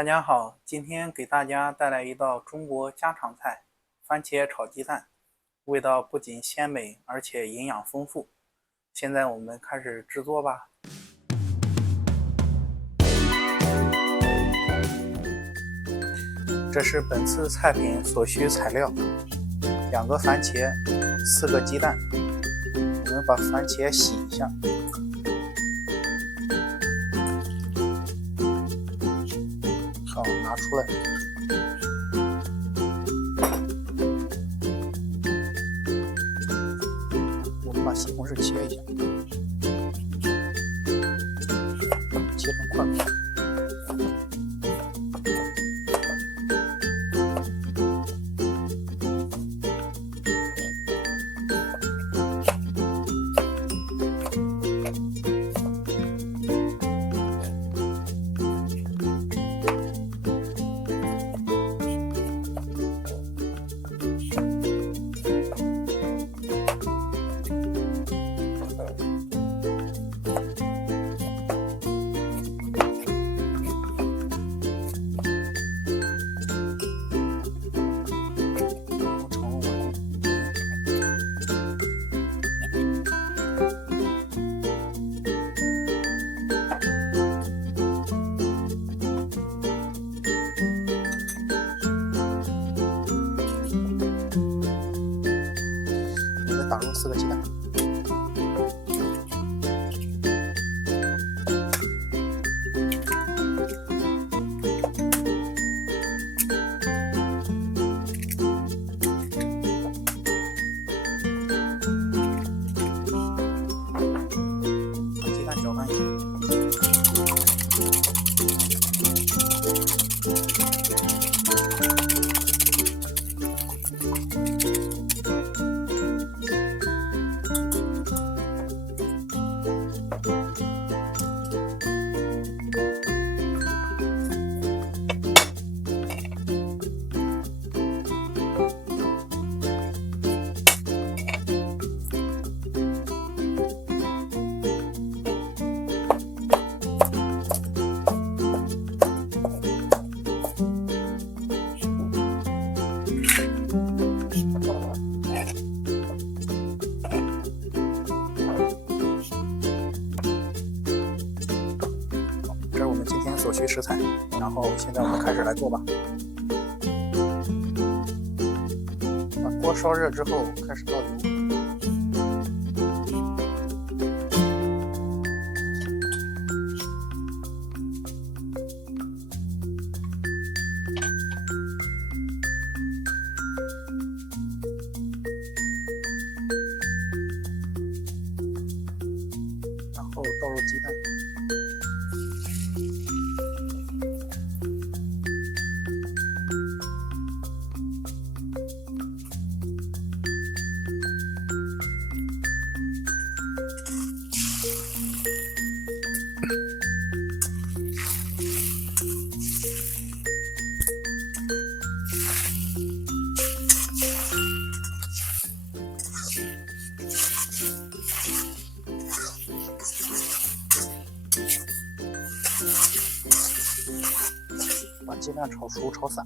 大家好，今天给大家带来一道中国家常菜——番茄炒鸡蛋，味道不仅鲜美，而且营养丰富。现在我们开始制作吧。这是本次菜品所需材料：2个番茄，4个鸡蛋。我们把番茄洗一下。好，拿出来。我们把西红柿切一下，切成块。打入4个鸡蛋，把鸡蛋搅拌一下。这是我们今天所需食材，然后现在我们开始来做吧。把锅烧热之后，开始倒油。然后倒入鸡蛋。把鸡蛋炒熟炒散，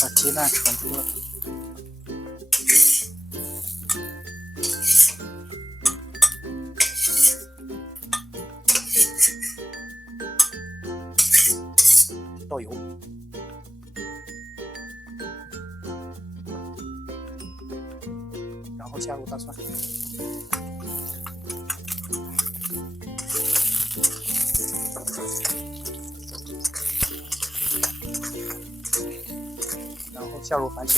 把鸡蛋盛出来，倒油。然后加入大蒜，然后下入番茄，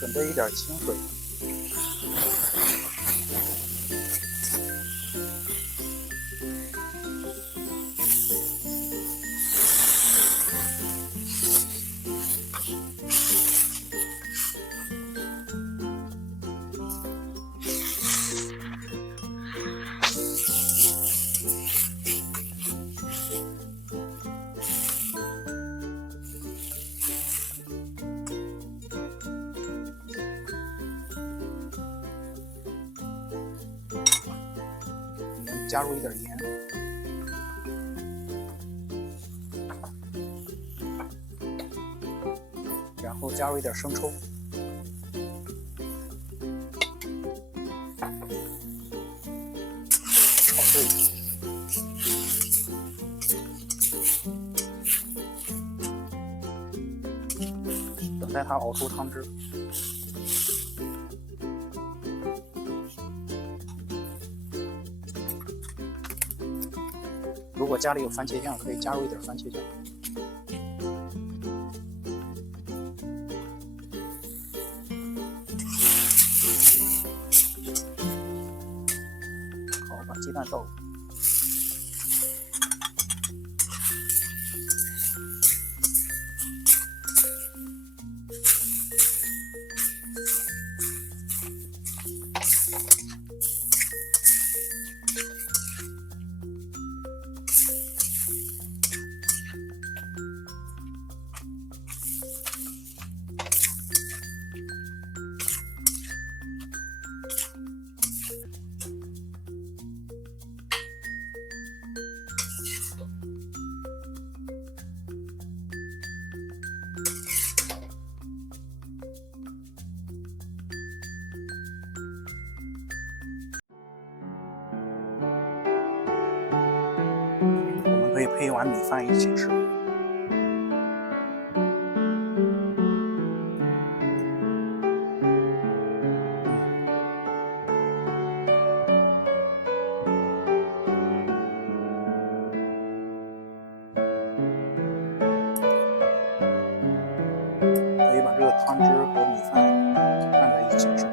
准备一点清水，加入一点盐，然后加入一点生抽，炒碎，等待它熬出汤汁。如果家里有番茄酱，可以加入一点番茄酱。好，把鸡蛋倒入。可以配一碗米饭一起吃。可以把这个汤汁和米饭拌在一起吃。